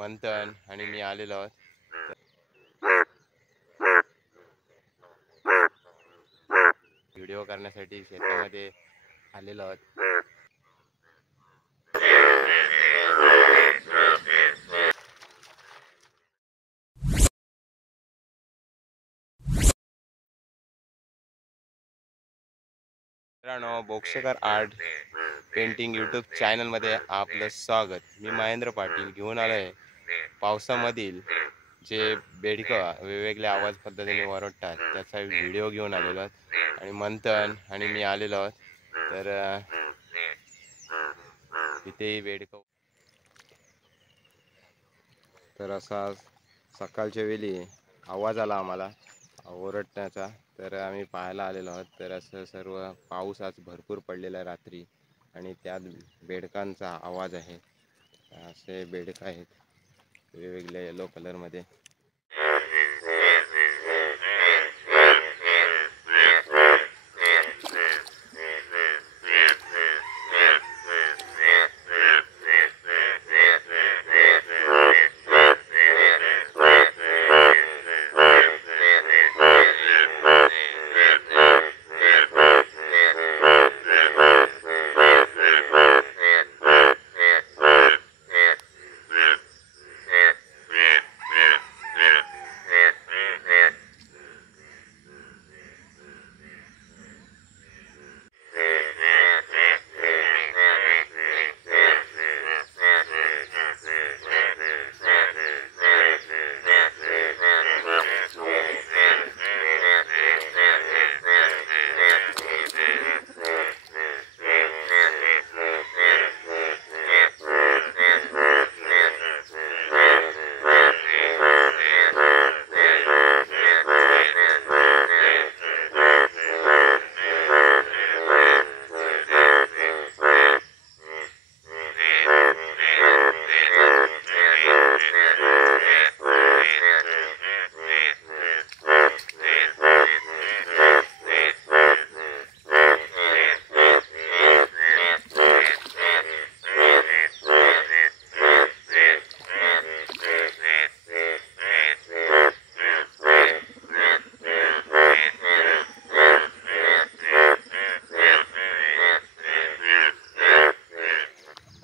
मंथन आणि मी आलेलो आहोत व्हिडिओ करण्यासाठी शेतामध्ये आलेलो आहोत। मित्रांनो, बोक्षकर आर्ट पेंटिंग यूट्यूब चॅनलमध्ये आपलं स्वागत। मी महेंद्र पाटील घेऊन आलो आहे पावसामधील जे बेडकं वेगवेगळ्या आवाज पद्धतीने ओरडतात त्याचा व्हिडिओ घेऊन आलेलो आहोत आणि मंथन आणि मी आलेलो आहोत। तर इथेही बेडकं तर असा सकाळच्या वेळी आवाज आला आम्हाला ओरडण्याचा, तर आम्ही पाहायला आलेलो आहोत। तर असं सर्व पाऊस आज भरपूर पडलेला आहे रात्री आणि त्यात बेडकांचा आवाज आहे। असे बेडक आहेत वेगवेगळ्या येलो कलरमध्ये।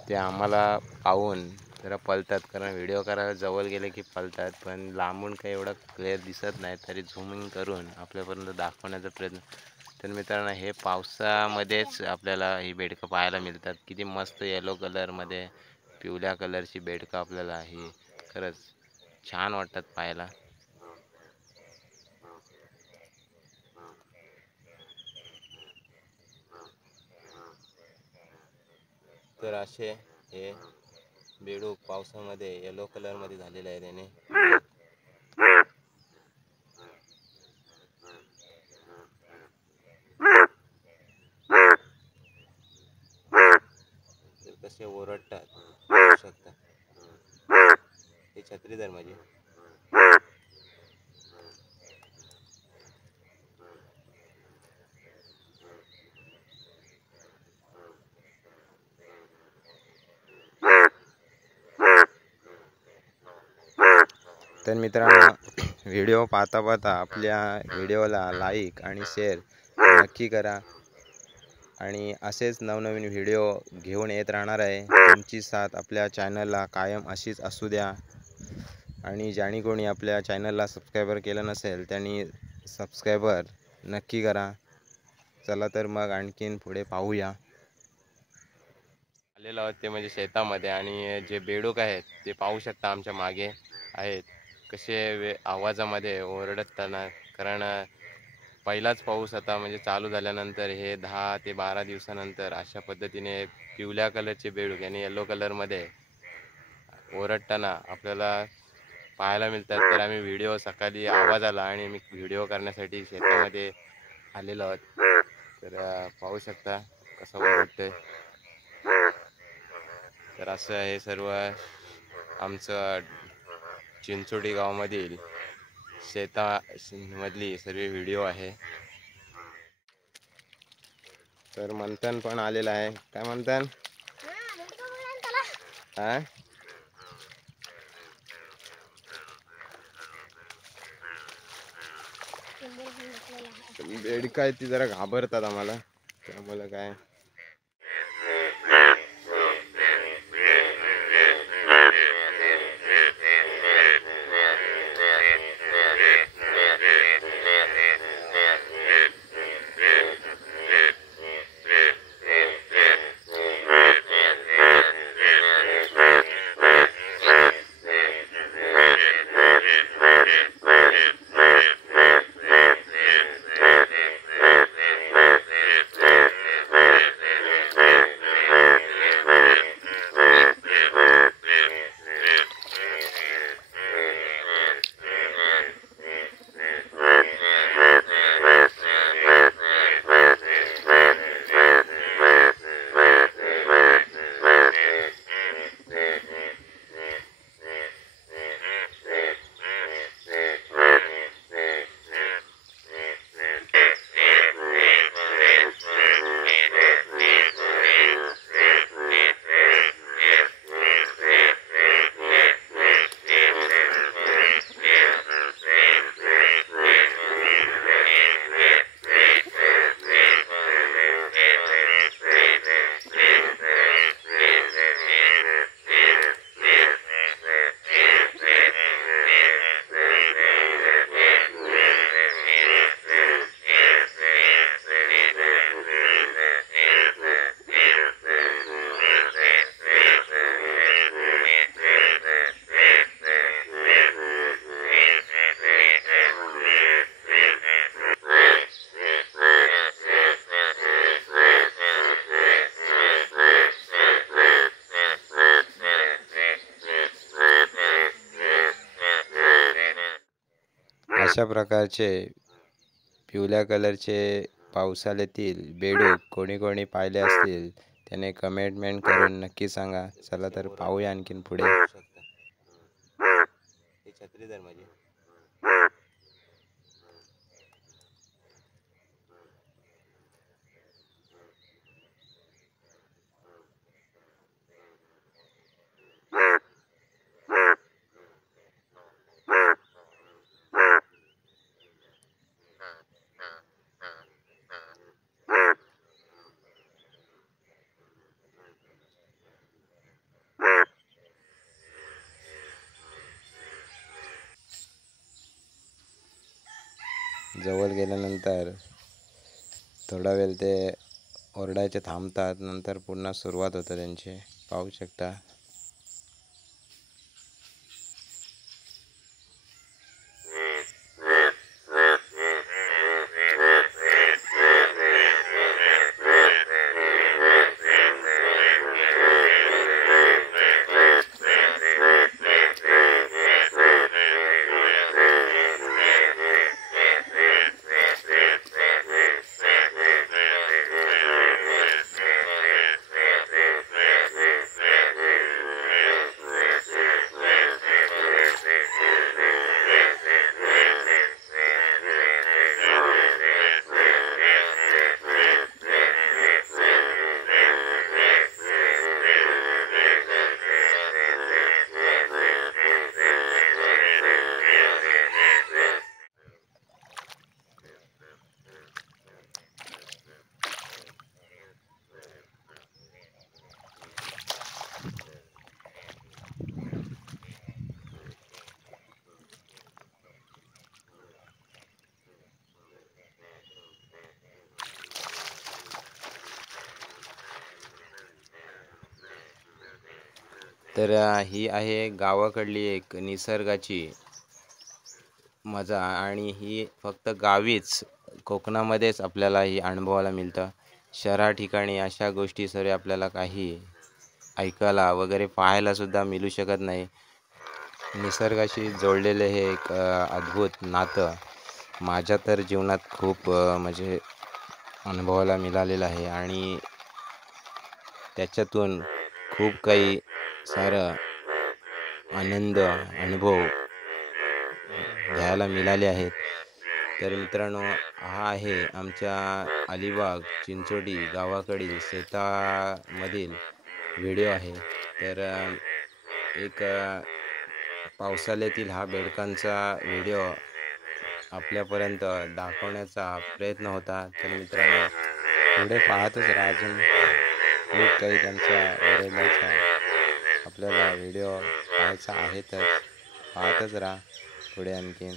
ते आम्हाला पाहून जरा पळतात, कारण व्हिडिओ करायला जवळ गेले की पळतात, पण लांबून काही एवढं क्लिअर दिसत नाही तरी झूमिंग करून आपल्यापर्यंत दाखवण्याचा प्रयत्न। तर मित्रांनो, हे पावसामध्येच आपल्याला ही बेडकं पाहायला मिळतात। किती मस्त येलो कलरमध्ये पिवळ्या कलरची बेडकं आपल्याला ही खरंच छान वाटतात पाहायला। तर असे हे बेडूक पावसामध्ये येलो कलरमध्ये झालेले आहे त्याने। तर कसे ओरडतात बघू शकता। हे छत्री धर माझी। तर मित्रांनो, व्हिडिओ पाहता पाहता आपल्या व्हिडिओला लाईक आणि शेअर नक्की करा आणि असेच नवनवीन व्हिडिओ घेऊन येत राहणार आहे। तुमची साथ आपल्या चॅनलला कायम अशीच असू द्या आणि ज्यानी कोणी आपल्या चॅनलला सबस्क्रायबर केलं नसेल त्यांनी सबस्क्रायबर नक्की करा। चला तर मग आणखीन पुढे पाहूया। आलेलो आहोत ते म्हणजे शेतामध्ये आणि जे बेडूक आहेत ते पाहू शकता आमच्या मागे आहेत कसे आवाजामध्ये ओरडताना। कारण पहिलाच पाऊस आता म्हणजे चालू झाल्यानंतर हे 10 ते 12 दिवसानंतर अशा पद्धतीने पिवळ्या कलरचे बेडूक आणि येलो कलरमध्ये ओरडताना आपल्याला पाहायला मिळतात। तर आम्ही व्हिडिओ सकाळी आवाज आला आणि मी व्हिडिओ करण्यासाठी शेतामध्ये आलेलो आहोत। तर पाहू शकता कसं ओरडतंय। तर असं हे सर्व आमचं चिंचोडी गावामधील शेतामधली सर्व व्हिडिओ आहे। तर मंथन पण आलेला आहे। काय मंथन? हा बेडका आहे ती जरा घाबरतात आम्हाला, त्यामुळे काय अशा प्रकारचे पिवळ्या कलरचे पावसाळ्यातील बेडूक कोणी कोणी पाहिले असतील त्याने कमेंटमेंट करून नक्की सांगा. चला तर पाहूया आणखीन पुढे. छत्री धर माझी. जवळ गेल्यानंतर थोडा वेळ ते ओरडायचे थांबतात, नंतर पुन्हा सुरुवात होतं त्यांची. पाहू शकता. तर ही आहे गावाकडली एक निसर्गाची मजा, आणि ही फक्त गावीच कोकणामध्येच आपल्याला ही अनुभवायला मिळतं. शहरा ठिकाणी अशा गोष्टी सर्व आपल्याला काही ऐकायला वगैरे पाहायला सुद्धा मिळू शकत नाही. निसर्गाशी जोडलेले हे एक अद्भुत नातं माझ्या तर जीवनात खूप म्हणजे अनुभवायला मिळालेलं आहे, आणि त्याच्यातून खूप काही सारं आनंद अनुभव घ्यायला मिळाले आहेत. तर मित्रांनो, हा आहे आमच्या अलिबाग चिंचोटी गावाकडील शेतामधील व्हिडिओ आहे. तर एक पावसाळ्यातील हा बेडकांचा व्हिडिओ आपल्यापर्यंत दाखवण्याचा प्रयत्न होता. तर मित्रांनो, पुढे पाहतच राहा, अजून खूप काही त्यांचा ओरडण्याचा आपल्याला व्हिडिओ पाहायचा आहेतच. पाहतच राहा पुढे आणखीन.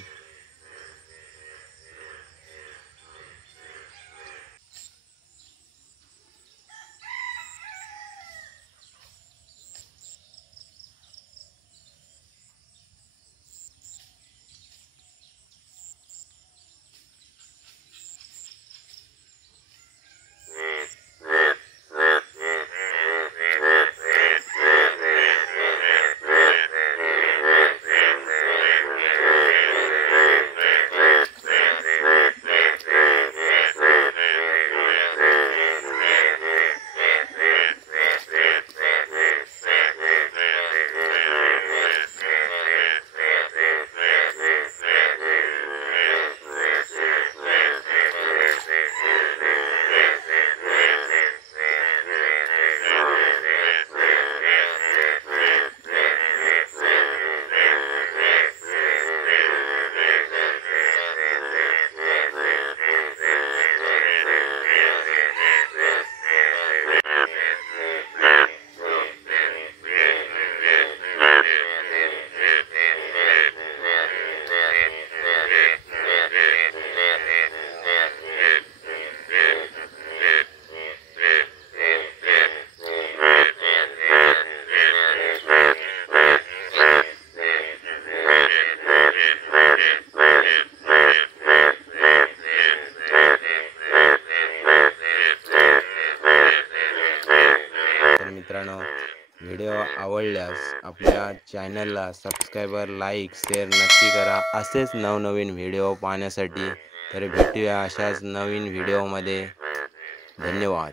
मित्रांनो, व्हिडिओ आवडल्यास आपल्या चॅनलला सबस्क्राईबर, लाईक, शेअर नक्की करा. असेच नवनवीन व्हिडिओ पाहण्यासाठी. तर भेटूया अशाच नवीन व्हिडिओमध्ये. धन्यवाद.